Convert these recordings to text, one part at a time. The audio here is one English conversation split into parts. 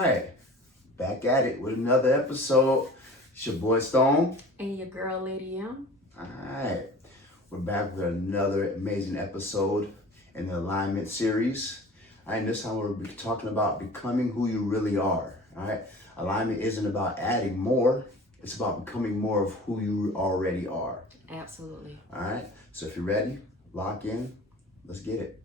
right, back at it with another episode. It's your boy Stone. And your girl, Lady M. All right, we're back with another amazing episode in the alignment series. All right, this time we're talking about becoming who you really are. All right, alignment isn't about adding more, it's about becoming more of who you already are. Absolutely. All right, so if you're ready, lock in, let's get it.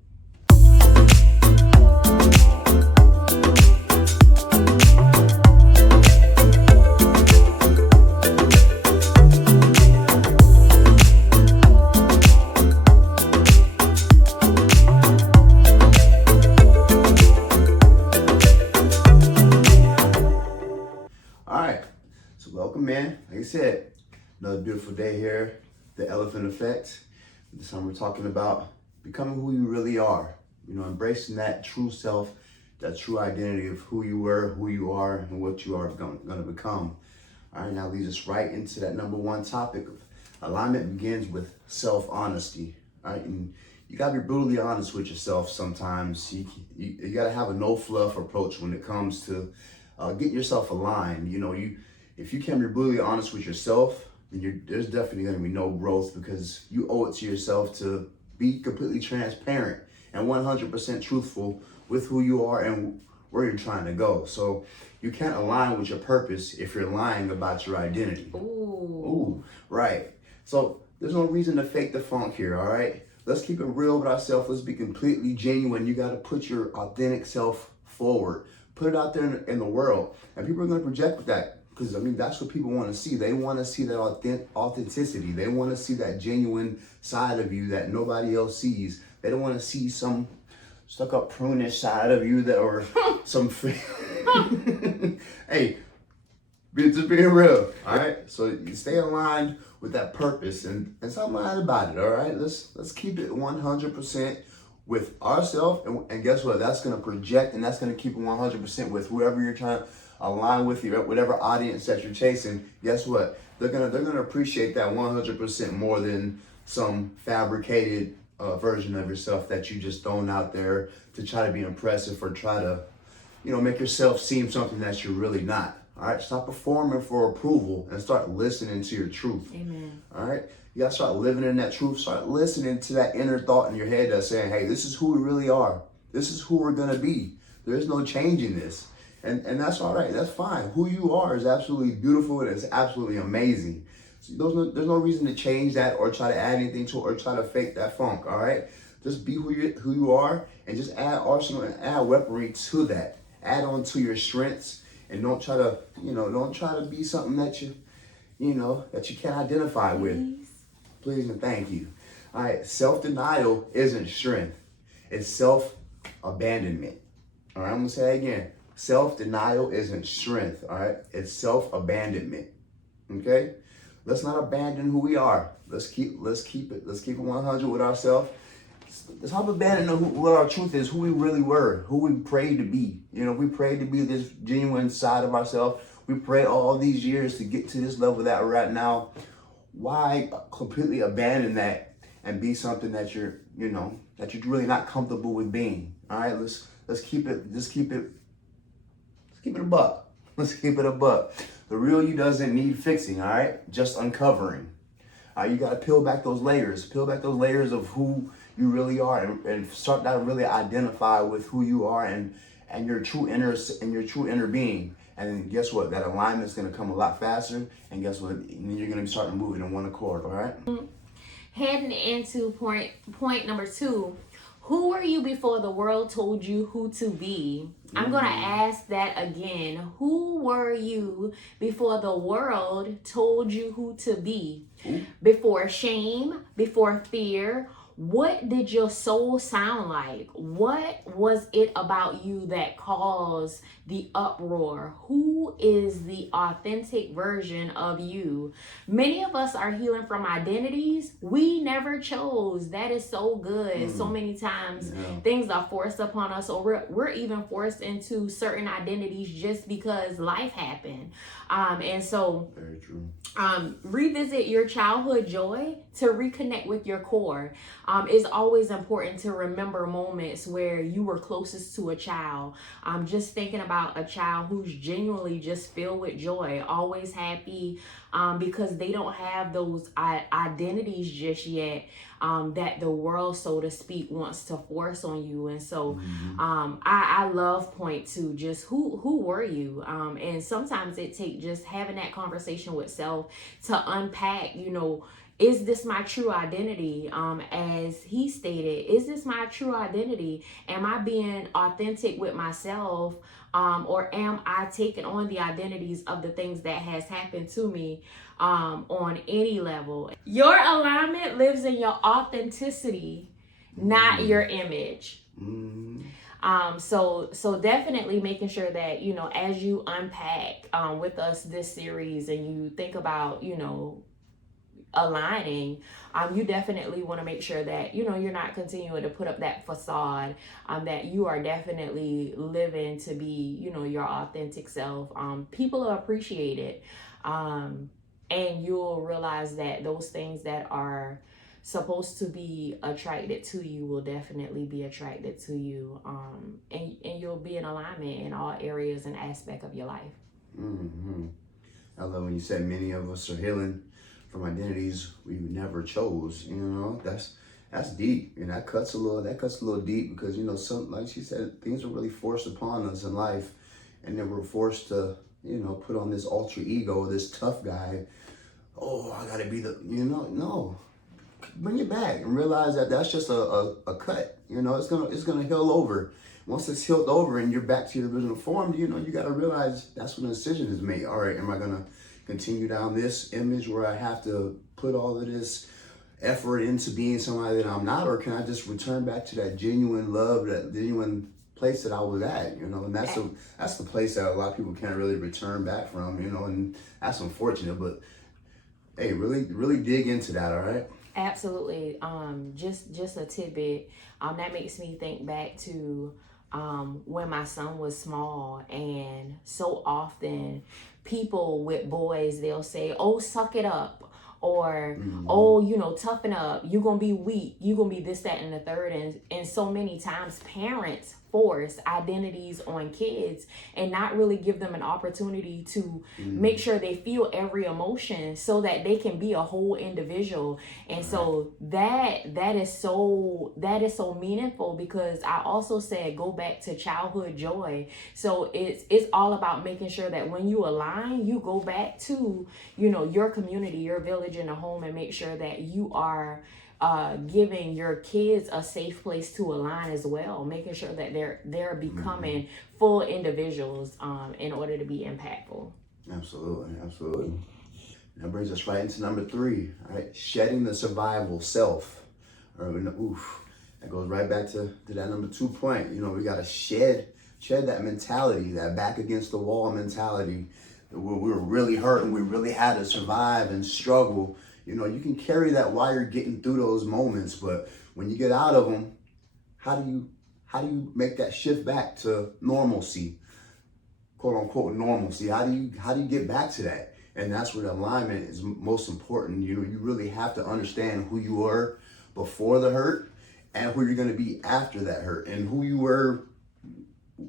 Welcome, man. Like I said, another beautiful day here, the elephant effect. This time we're talking about becoming who you really are. You know, embracing that true self, that true identity of who you were, who you are, and what you are going to become. All right, now leads us right into that number one topic of alignment begins with self-honesty. All right, and you got to be brutally honest with yourself sometimes. You got to have a no-fluff approach when it comes to getting yourself aligned. You know, if you can't be brutally honest with yourself, then there's definitely going to be no growth, because you owe it to yourself to be completely transparent and 100% truthful with who you are and where you're trying to go. So you can't align with your purpose if you're lying about your identity. Ooh, right. So there's no reason to fake the funk here, all right? Let's keep it real with ourselves. Let's be completely genuine. You got to put your authentic self forward. Put it out there in the world. And people are going to project with that. Because, I mean, that's what people want to see. They want to see that authenticity. They want to see that genuine side of you that nobody else sees. They don't want to see some stuck-up prunish side of you that, or some... Hey, just being real, all right? So you stay aligned with that purpose and stop lying about it, all right? Let's keep it 100% with ourselves. And guess what? That's going to project, and that's going to keep it 100% with whoever you're trying to align with, you, whatever audience that you're chasing. Guess what? They're gonna appreciate that 100% more than some fabricated version of yourself that you just thrown out there to try to be impressive or try to, make yourself seem something that you're really not. All right, stop performing for approval and start listening to your truth. Amen. All right, you gotta start living in that truth. Start listening to that inner thought in your head that's saying, "Hey, this is who we really are. This is who we're gonna be. There's no changing this." And that's all right. That's fine. Who you are is absolutely beautiful and it's absolutely amazing. So there's no reason to change that or try to add anything to it or try to fake that funk. All right. Just be who you are, and just add arsenal and add weaponry to that. Add on to your strengths, and don't try to be something that that you can't identify with. Please and thank you. All right. Self-denial isn't strength. It's self-abandonment. All right. I'm gonna say that again. Self-denial isn't strength, all right? It's self-abandonment, okay? Let's not abandon who we are. Let's keep it 100 with ourselves. Let's not abandon what our truth is, who we really were, who we prayed to be. We prayed to be this genuine side of ourselves. We prayed all these years to get to this level that we're at now. Why completely abandon that and be something that you're really not comfortable with being? All right, let's keep it a buck. Let's keep it a buck. The real you doesn't need fixing, all right? Just uncovering. You got to peel back those layers. Peel back those layers of who you really are, and start to really identify with who you are and your true inner being. And then guess what? That alignment's going to come a lot faster. And guess what? And then you're going to be starting to move in one accord, all right? Heading into point number 2. Who were you before the world told you who to be? I'm going to ask that again. Who were you before the world told you who to be? Before shame, before fear, what did your soul sound like? What was it about you that caused the uproar? Who is the authentic version of you? Many of us are healing from identities we never chose. That is so good. So many times things are forced upon us, or we're even forced into certain identities just because life happened. And so very true. Revisit your childhood joy to reconnect with your core. It's always important to remember moments where you were closest to a child. Just thinking about a child who's genuinely just filled with joy, always happy, because they don't have those identities just yet, that the world, so to speak, wants to force on you. And so I love point two, just who were you? And sometimes it takes just having that conversation with self to unpack, is this my true identity? As he stated, is this my true identity? Am I being authentic with myself? Or am I taking on the identities of the things that has happened to me, on any level? Your alignment lives in your authenticity, not your image. So definitely making sure that, as you unpack with us this series, and you think about, aligning, you definitely want to make sure that you're not continuing to put up that facade, that you are definitely living to be your authentic self. People will appreciate it, and you'll realize that those things that are supposed to be attracted to you will definitely be attracted to you, and you'll be in alignment in all areas and aspect of your life. I love when you said many of us are healing from identities we never chose. That's deep, and that cuts a little deep, because some, like she said, things are really forced upon us in life, and then we're forced to put on this alter ego, this tough guy. Oh, I gotta be the no. Bring it back and realize that that's just a cut. It's gonna heal over. Once it's healed over and you're back to your original form, you gotta realize that's when the decision is made. All right, am I gonna continue down this image where I have to put all of this effort into being somebody that I'm not, or can I just return back to that genuine love, that genuine place that I was at? And that's the place that a lot of people can't really return back from. And that's unfortunate. But hey, really dig into that. All right. Absolutely. Just a tidbit. That makes me think back to when my son was small, and so often people with boys, they'll say, "Oh, suck it up," or "Oh, toughen up. You're gonna be weak. You're gonna be this, that, and the third." And so many times parents force identities on kids and not really give them an opportunity to make sure they feel every emotion so that they can be a whole individual. And so that is so meaningful, because I also said go back to childhood joy. So it's all about making sure that when you align, you go back to your community, your village, and a home, and make sure that you are giving your kids a safe place to align as well, making sure that they're becoming full individuals in order to be impactful. Absolutely. That brings us right into number 3. All right, shedding the survival self. All right, that goes right back to that number 2 point. We gotta shed that mentality, that back against the wall mentality, where we were really hurt and we really had to survive and struggle. You can carry that while you're getting through those moments, but when you get out of them, how do you make that shift back to normalcy, quote unquote normalcy? How do you get back to that? And that's where the alignment is most important. You really have to understand who you were before the hurt and who you're going to be after that hurt, and who you were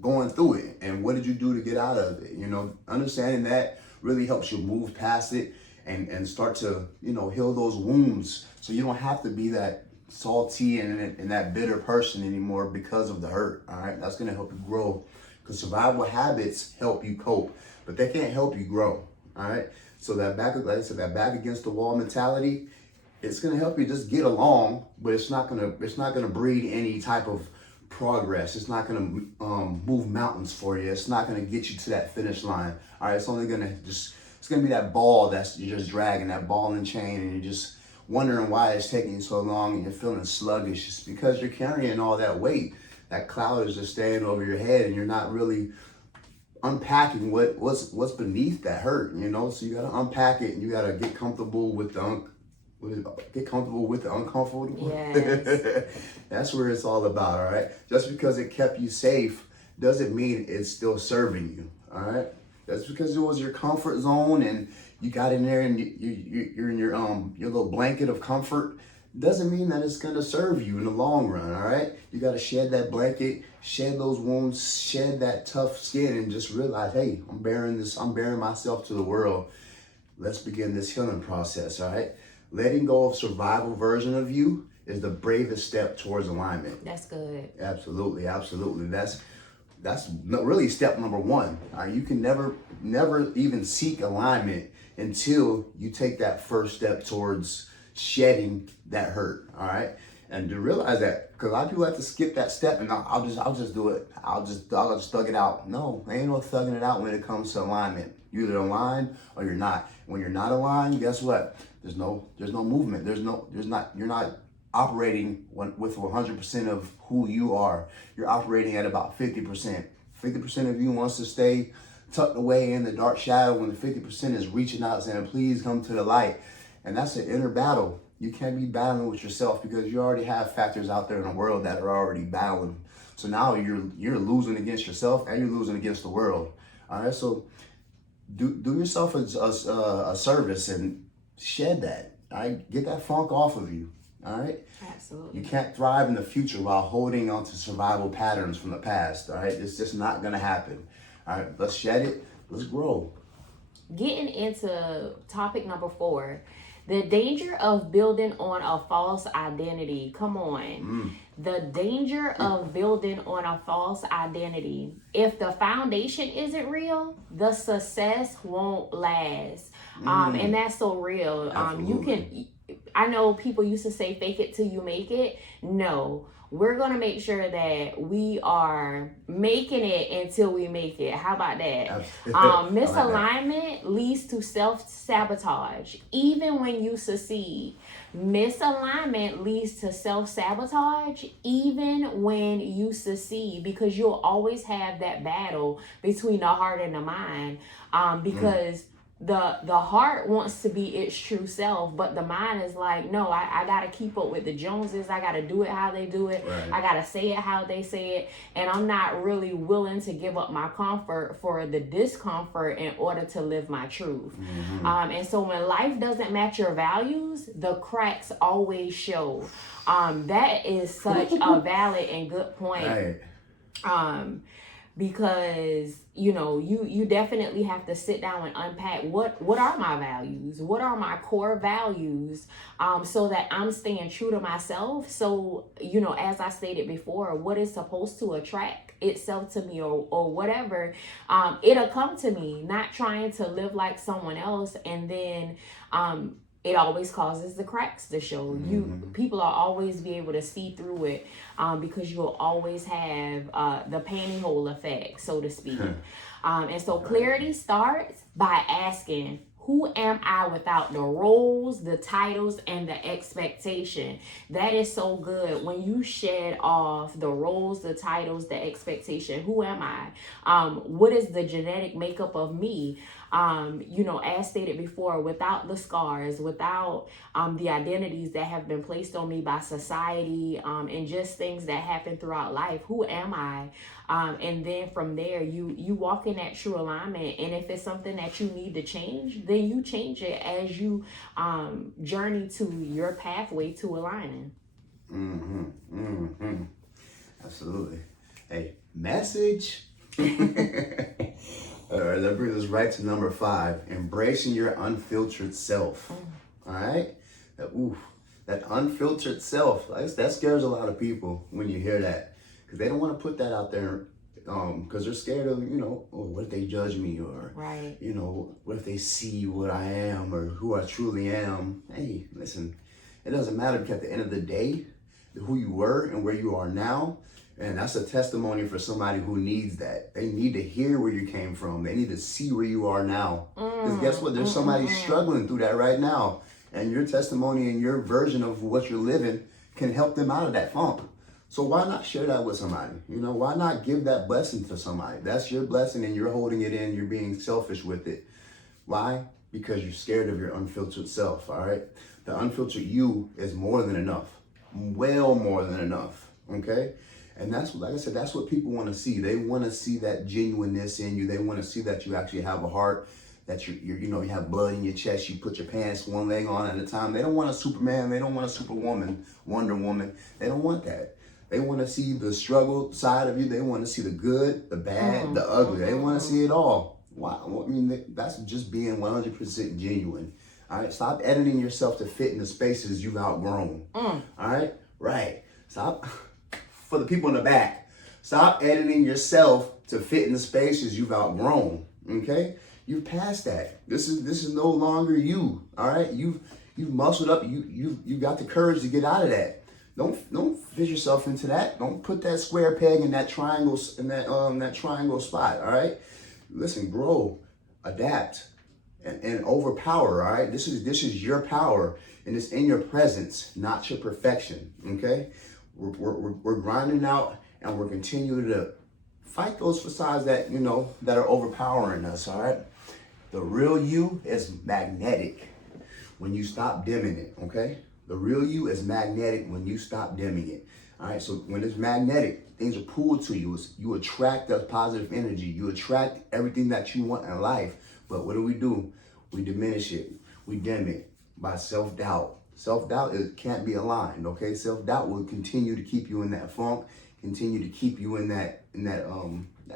going through it and what did you do to get out of it. Understanding that really helps you move past it and start to heal those wounds, so you don't have to be that salty and that bitter person anymore because of the hurt. All right, that's going to help you grow, because survival habits help you cope, but they can't help you grow. All right, so that back against the wall mentality, it's going to help you just get along, but it's not going to breed any type of progress. It's not going to move mountains for you. It's not going to get you to that finish line. All right, it's only going to it's going to be that ball you're just dragging, that ball and chain, and you're just wondering why it's taking you so long, and you're feeling sluggish. It's because you're carrying all that weight. That cloud is just staying over your head, and you're not really unpacking what's beneath that hurt. So you got to unpack it, and you got to get comfortable with the uncomfortable. Yes. That's where it's all about. All right, just because it kept you safe doesn't mean it's still serving you. All right, that's because it was your comfort zone and you got in there and you're in your little blanket of comfort. doesn't mean that it's gonna serve you in the long run, all right? You gotta shed that blanket, shed those wounds, shed that tough skin, and just realize, hey, I'm bearing myself to the world. Let's begin this healing process, all right? Letting go of survival version of you is the bravest step towards alignment. That's good. Absolutely, absolutely. That's really step number one. You can never even seek alignment until you take that first step towards shedding that hurt. All right, and to realize that, because a lot of people have to skip that step, and I'll just do it. I'll just thug it out. No, there ain't no thugging it out when it comes to alignment. You're either aligned or you're not. When you're not aligned, guess what? There's no movement. You're not operating with 100% of who you are. You're operating at about 50%. 50% of you wants to stay tucked away in the dark shadow when the 50% is reaching out saying, please come to the light. And that's an inner battle. You can't be battling with yourself because you already have factors out there in the world that are already battling. So now you're losing against yourself and you're losing against the world. All right, so do yourself a service and shed that. All right, get that funk off of you. All right. Absolutely. You can't thrive in the future while holding on to survival patterns from the past. All right. It's just not going to happen. All right. Let's shed it. Let's grow. Getting into topic number 4, the danger of building on a false identity. Come on. The danger of building on a false identity. If the foundation isn't real, the success won't last. And that's so real. I know people used to say fake it till you make it. No, we're going to make sure that we are making it until we make it. How about that? Misalignment leads to self-sabotage. Even when you succeed, misalignment leads to self-sabotage even when you succeed, because you'll always have that battle between the heart and the mind, because the heart wants to be its true self, but the mind is like, no, I gotta keep up with the Joneses. I gotta do it how they do it. Right. I gotta say it how they say it. And I'm not really willing to give up my comfort for the discomfort in order to live my truth. And so when life doesn't match your values, the cracks always show. That is such a valid and good point. Right. Because you definitely have to sit down and unpack what are my values, what are my core values, so that I'm staying true to myself. So as I stated before, what is supposed to attract itself to me or whatever, it'll come to me. Not trying to live like someone else, and then it always causes the cracks to show. People will always be able to see through it, because you'll always have the pantyhose effect, so to speak. And so clarity starts by asking, who am I without the roles, the titles, and the expectation? That is so good. When you shed off the roles, the titles, the expectation, who am I? What is the genetic makeup of me? As stated before, without the scars, without the identities that have been placed on me by society, and just things that happen throughout life, who am I? And then from there, you walk in that true alignment. And if it's something that you need to change, then you change it as you journey to your pathway to aligning. Absolutely. Hey, message. All right, that brings us right to number 5, embracing your unfiltered self. All right, that unfiltered self, that scares a lot of people when you hear that, because they don't want to put that out there, because they're scared of, what if they judge me, or right, what if they see what I am or who I truly am. Hey, listen, it doesn't matter, because at the end of the day, who you were and where you are now. And that's a testimony for somebody who needs that. They need to hear where you came from. They need to see where you are now. Because guess what? There's somebody struggling through that right now. And your testimony and your version of what you're living can help them out of that funk. So why not share that with somebody? Why not give that blessing to somebody? That's your blessing and you're holding it in. You're being selfish with it. Why? Because you're scared of your unfiltered self, all right? The unfiltered you is more than enough. Well more than enough, okay? And that's, like I said, that's what people want to see. They want to see that genuineness in you. They want to see that you actually have a heart. that you have blood in your chest, you put your pants one leg on at a time. They don't want a Superman, they don't want a Superwoman, Wonder Woman. They don't want that. They want to see the struggle side of you. They want to see the good, the bad, the ugly. They want to see it all. Wow. I mean, that's just being 100% genuine. All right. Stop editing yourself to fit in the spaces you've outgrown. All right. Right. Stop. For the people in the back, stop editing yourself to fit in the spaces you've outgrown. Okay. You've passed that. This is no longer you. All right. You've muscled up. You got the courage to get out of that. Don't fit yourself into that. Don't put that square peg in that triangle that triangle spot. All right. Listen, grow, adapt, and overpower. All right. This is your power, and it's in your presence, not your perfection. Okay. We're grinding out, and we're continuing to fight those facades that that are overpowering us. All right. The real you is magnetic when you stop dimming it. Okay. The real you is magnetic when you stop dimming it. All right, so when it's magnetic, things are pulled to you. You attract that positive energy. You attract everything that you want in life. But what do? We diminish it. We dim it by self-doubt. Self-doubt can't be aligned, okay? Self-doubt will continue to keep you in that funk, continue to keep you in that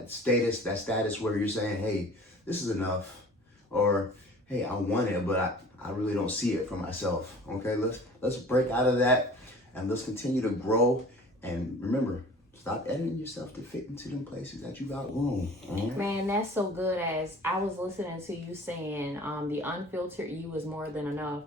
status where you're saying, hey, this is enough. Or, hey, I want it, but I really don't see it for myself. Okay, let's break out of that and let's continue to grow. And remember, stop editing yourself to fit into them places that you've outgrown. Right? Man, that's so good. As I was listening to you saying, the unfiltered you is more than enough.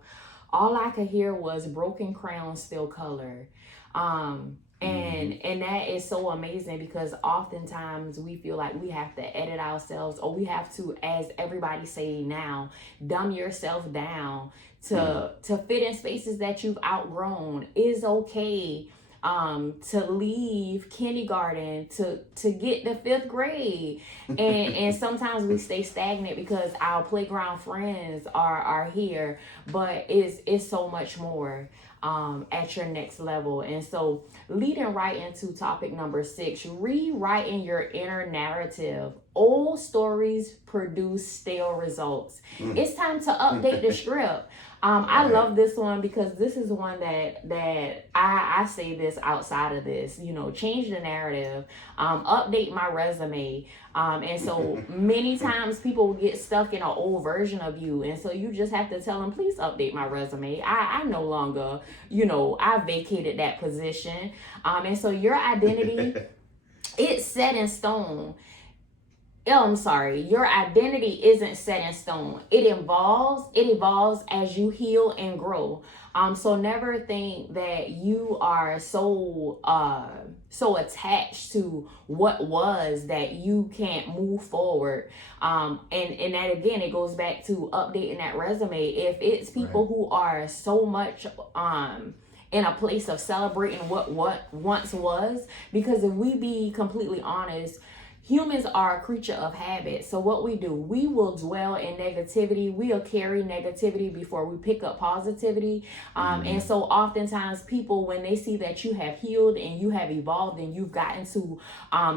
All I could hear was broken crayons still color. And that is so amazing because oftentimes we feel like we have to edit ourselves, or we have to, as everybody say now, dumb yourself down to fit in spaces that you've outgrown. It's okay to leave kindergarten to get the 5th grade, and sometimes we stay stagnant because our playground friends are here, but it's so much more at your next level. And so leading right into topic number 6, rewriting your inner narrative. Old stories produce stale results. It's time to update the script. I love this one because this is one that I say this outside of this, change the narrative, update my resume. And so many times people get stuck in an old version of you. And so you just have to tell them, please update my resume. I no longer, I vacated that position. And so your identity, it's set in stone. I'm sorry, your identity isn't set in stone. It evolves as you heal and grow. So never think that you are so attached to what was that you can't move forward. And that again, it goes back to updating that resume. If it's people who are so much in a place of celebrating what once was, because if we be completely honest, humans are a creature of habit. So what we do, we will dwell in negativity. We'll carry negativity before we pick up positivity. And so oftentimes people, when they see that you have healed and you have evolved and you've gotten to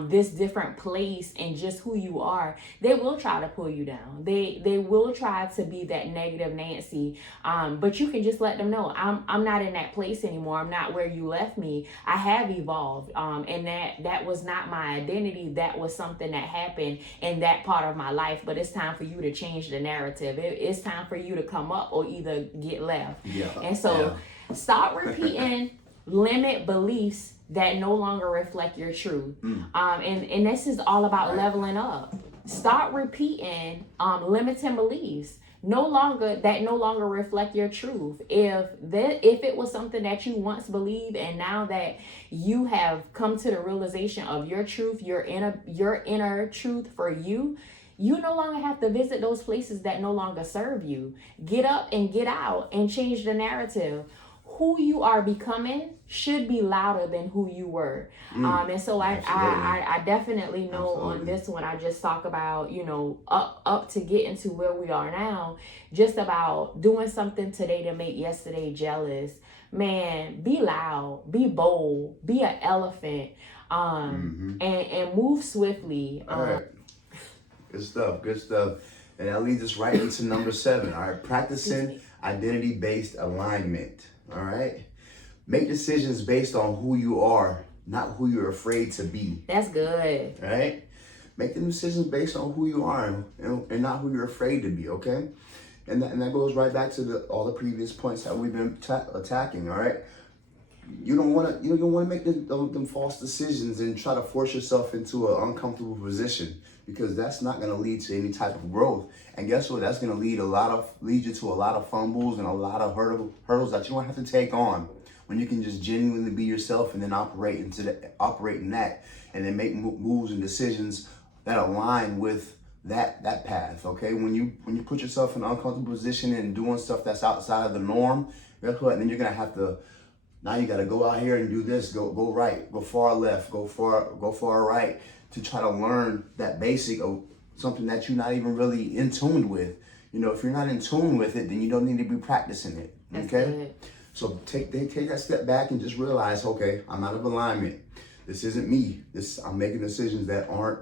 this different place and just who you are, they will try to pull you down. They will try to be that negative Nancy. But you can just let them know, I'm not in that place anymore. I'm not where you left me. I have evolved. And that was not my identity. That was something that happened in that part of my life, but it's time for you to change the narrative. It's time for you to come up or either get left. And so stop repeating limit beliefs that no longer reflect your truth. And this is all about leveling up. Start repeating limiting beliefs no longer reflect your truth. If it was something that you once believed, and now that you have come to the realization of your truth, your inner truth for you, you no longer have to visit those places that no longer serve you. Get up and get out and change the narrative. Who you are becoming should be louder than who you were. And so I definitely know on this one, I just talk about, up to get into where we are now, just about doing something today to make yesterday jealous. Man, be loud, be bold, be an elephant, and move swiftly. All right. Good stuff. And that leads us right into number 7. All right, practicing identity-based alignment. All right, make decisions based on who you are, not who you're afraid to be. That's good. Right? Make the decisions based on who you are and not who you're afraid to be. Okay, and that goes right back to all the previous points that we've been attacking. All right. You don't want to make them false decisions and try to force yourself into an uncomfortable position, because that's not going to lead to any type of growth. And guess what? That's going to lead you to a lot of fumbles and a lot of hurdles that you don't have to take on, when you can just genuinely be yourself and then operate in that, and then make moves and decisions that align with that path. Okay, when you put yourself in an uncomfortable position and doing stuff that's outside of the norm, guess what? And then you're gonna have to. Now you got to go out here and do this, go right, go far left, go far right, to try to learn that basic of something that you're not even really in tune with. If you're not in tune with it, then you don't need to be practicing it. That's okay? good. So take that step back and just realize, okay, I'm out of alignment. This isn't me. I'm making decisions that aren't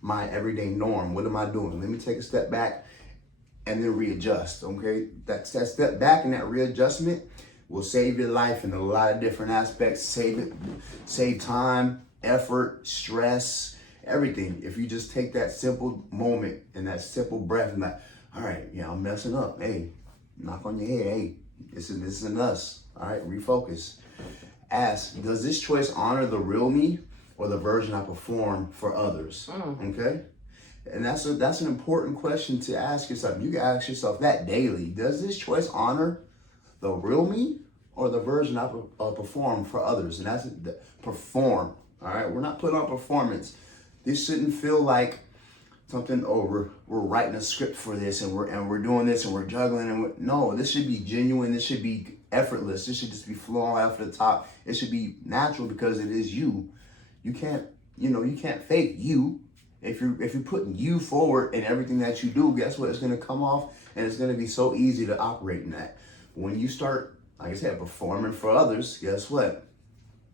my everyday norm. What am I doing? Let me take a step back and then readjust. Okay? That step back and that readjustment will save your life in a lot of different aspects. Save time, effort, stress, everything. If you just take that simple moment and that simple breath and that, all right, yeah, I'm messing up. Hey, knock on your head. Hey, this isn't us. All right, refocus. Ask, does this choice honor the real me or the version I perform for others? Okay? And that's an important question to ask yourself. You can ask yourself that daily. Does this choice honor the real me or the version I perform for others? And that's perform. All right, we're not putting on performance. This shouldn't feel like something. We're writing a script for this, and we're doing this, and we're juggling. And no, this should be genuine. This should be effortless. This should just be flowing right off the top. It should be natural, because it is you. You can't fake you. If you're putting you forward in everything that you do, guess what? It's going to come off, and it's going to be so easy to operate in that. When you start, like I said, performing for others, guess what?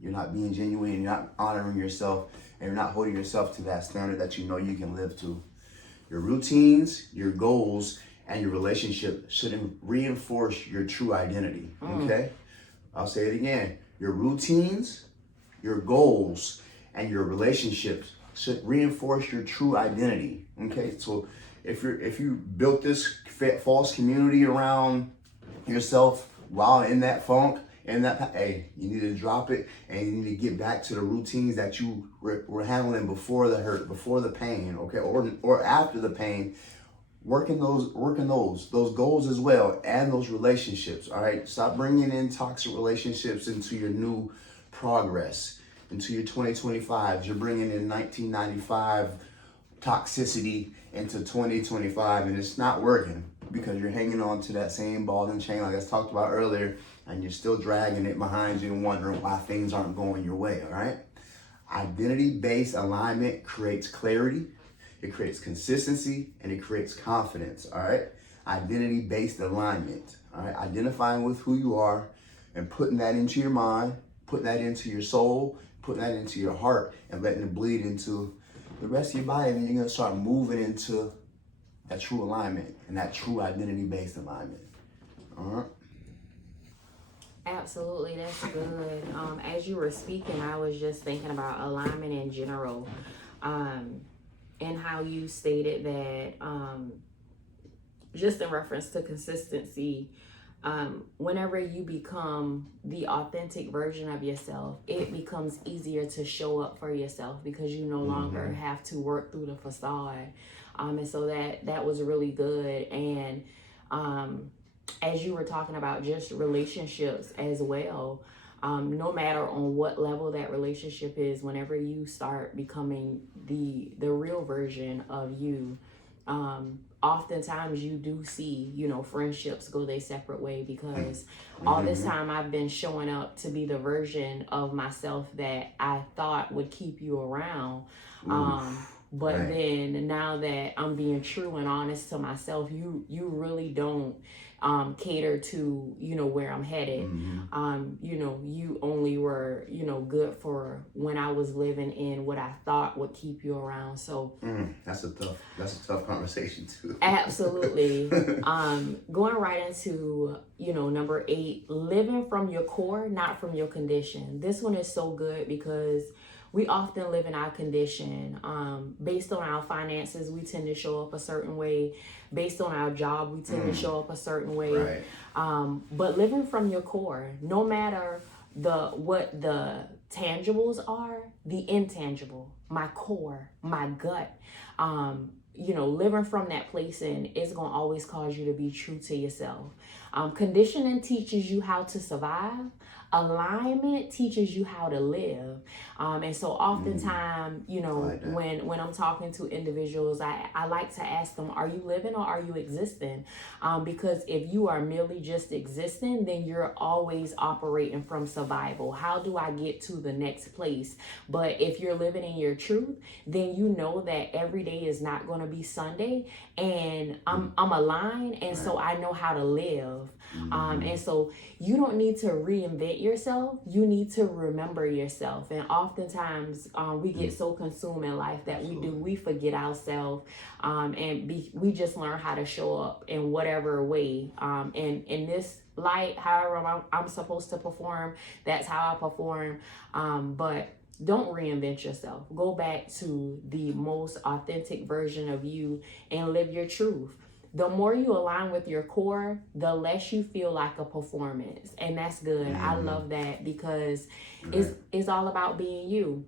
You're not being genuine, you're not honoring yourself, and you're not holding yourself to that standard that you know you can live to. Your routines, your goals, and your relationship should reinforce your true identity, okay? I'll say it again. Your routines, your goals, and your relationships should reinforce your true identity, okay? So if you built this false community around yourself while in that funk, hey, you need to drop it, and you need to get back to the routines that you were handling before the hurt, before the pain, okay, or after the pain. Working those goals as well, and those relationships. All right, stop bringing in toxic relationships into your new progress, into your 2025s. You're bringing in 1995 toxicity into 2025, and it's not working, because you're hanging on to that same ball and chain like I talked about earlier, and you're still dragging it behind you and wondering why things aren't going your way. All right, identity-based alignment creates clarity, it creates consistency, and it creates confidence. All right, identity-based alignment. All right, identifying with who you are and putting that into your mind, putting that into your soul, putting that into your heart, and letting it bleed into the rest of your body. And then you're gonna start moving into that true alignment and that true identity-based alignment. All right. Absolutely, that's good. As you were speaking, I was just thinking about alignment in general, and how you stated that, just in reference to consistency, whenever you become the authentic version of yourself, it becomes easier to show up for yourself, because you no longer have to work through the facade. And so that was really good. And as you were talking about just relationships as well, no matter on what level that relationship is, whenever you start becoming the real version of you, oftentimes you do see, friendships go their separate way, because all this time I've been showing up to be the version of myself that I thought would keep you around. But Right. then now that I'm being true and honest to myself, you really don't cater to, where I'm headed. You only were, good for when I was living in what I thought would keep you around. So That's a tough conversation too. absolutely. Going right into, number 8, living from your core, not from your condition. This one is so good because we often live in our condition. Based on our finances, we tend to show up a certain way. Based on our job, we tend to show up a certain way. Right. But living from your core, no matter what the tangibles are, the intangible, my core, my gut, living from that place in is going to always cause you to be true to yourself. Conditioning teaches you how to survive. Alignment teaches you how to live. And so oftentimes, like that. when I'm talking to individuals, I like to ask them, are you living or are you existing? Because if you are merely just existing, then you're always operating from survival. How do I get to the next place? But if you're living in your truth, then you know that every day is not going to be Sunday, and I'm aligned, and so I know how to live. And so you don't need to reinvent yourself. You need to remember yourself. And oftentimes we get so consumed in life that we forget ourselves, and we just learn how to show up in whatever way. And in this light, however I'm supposed to perform, that's how I perform. But don't reinvent yourself. Go back to the most authentic version of you and live your truth. The more you align with your core, the less you feel like a performance. And that's good. I love that because it's all about being you.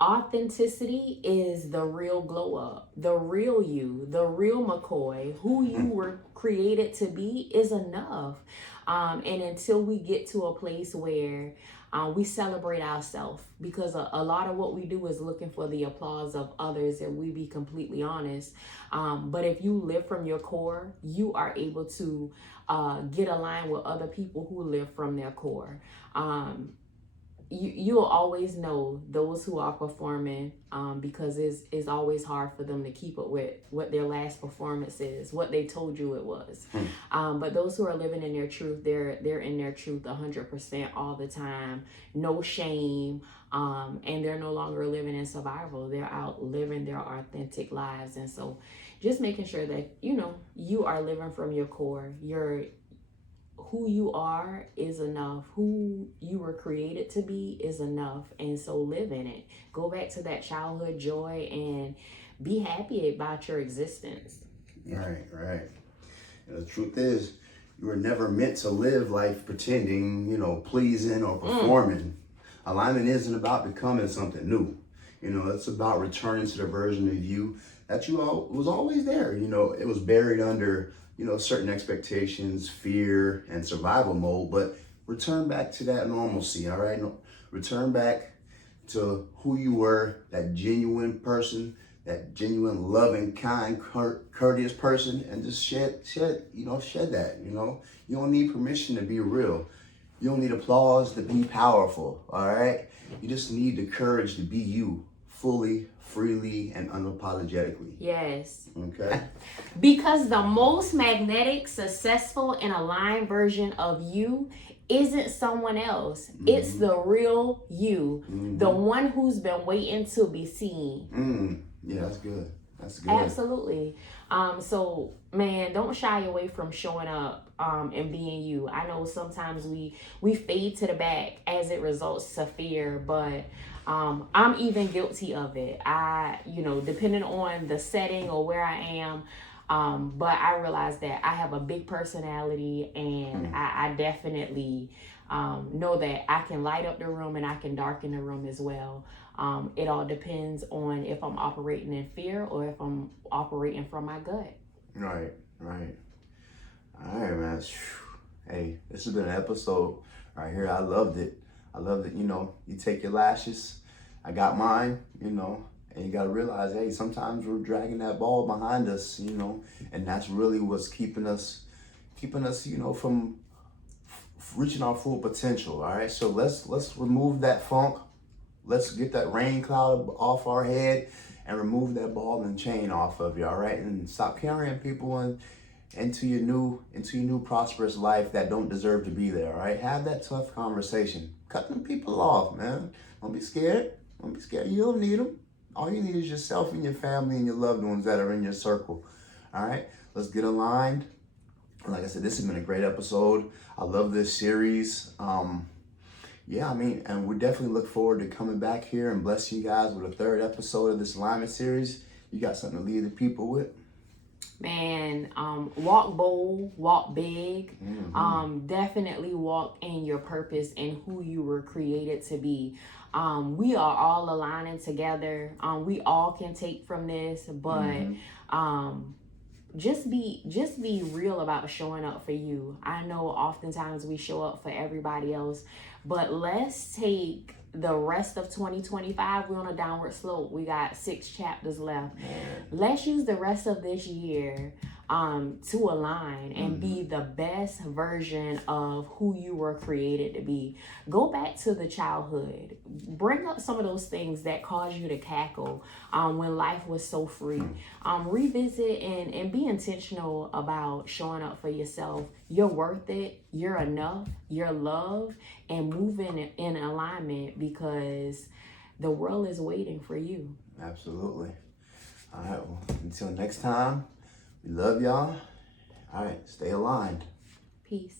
Authenticity is the real glow up, the real you, the real McCoy. Who you were created to be is enough. And until we get to a place where we celebrate ourselves, because a lot of what we do is looking for the applause of others, and we be completely honest. But if you live from your core, you are able to get aligned with other people who live from their core. You'll always know those who are performing, because it's always hard for them to keep up with what their last performance is, what they told you it was. But those who are living in their truth, they're in their truth 100% all the time, no shame, and they're no longer living in survival. They're out living their authentic lives. And so just making sure that you are living from your core. Who you are is enough. Who you were created to be is enough. And so live in it. Go back to that childhood joy and be happy about your existence. Right. And the truth is, you were never meant to live life pretending, pleasing or performing. Alignment isn't about becoming something new. It's about returning to the version of you that was always there. It was buried under certain expectations, fear, and survival mode, but return back to that normalcy, all right? Return back to who you were, that genuine person, that genuine, loving, kind, courteous person, and just shed that, You don't need permission to be real. You don't need applause to be powerful, all right? You just need the courage to be you, fully, freely, and unapologetically. Yes. Okay? Because the most magnetic, successful, and aligned version of you isn't someone else. It's the real you, the one who's been waiting to be seen. Yeah, that's good. Absolutely. So man, don't shy away from showing up and being you. I know sometimes we fade to the back as it results to fear, but I'm even guilty of it. Depending on the setting or where I am, but I realize that I have a big personality, and I definitely know that I can light up the room and I can darken the room as well. It all depends on if I'm operating in fear or if I'm operating from my gut. Right. All right, man. Hey, this has been an episode right here. I loved it. You take your lashes. I got mine, and you got to realize, hey, sometimes we're dragging that ball behind us, and that's really what's keeping us, from reaching our full potential. All right. So let's remove that funk. let's get that rain cloud off our head and remove that ball and chain off of you, all right? And stop carrying people into your new prosperous life that don't deserve to be there, all right? Have that tough conversation. Cut them people off, man. Don't be scared. Don't be scared. You don't need them. All you need is yourself and your family and your loved ones that are in your circle, all right? Let's get aligned. Like I said, this has been a great episode. I love this series. Yeah, I mean, and we definitely look forward to coming back here and bless you guys with a third episode of this alignment series. You got something to leave the people with? Man, walk bold, walk big. Definitely walk in your purpose and who you were created to be. We are all aligning together. We all can take from this, but just be real about showing up for you. I know oftentimes we show up for everybody else, but let's take the rest of 2025. We're on a downward slope. We got 6 chapters left. Let's use the rest of this year to align and be the best version of who you were created to be. Go back to the childhood. Bring up some of those things that caused you to cackle when life was so free. Revisit and be intentional about showing up for yourself. You're worth it. You're enough. You're loved. And moving in alignment, because the world is waiting for you. Absolutely. All right, well, until next time, we love y'all. All right, stay aligned. Peace.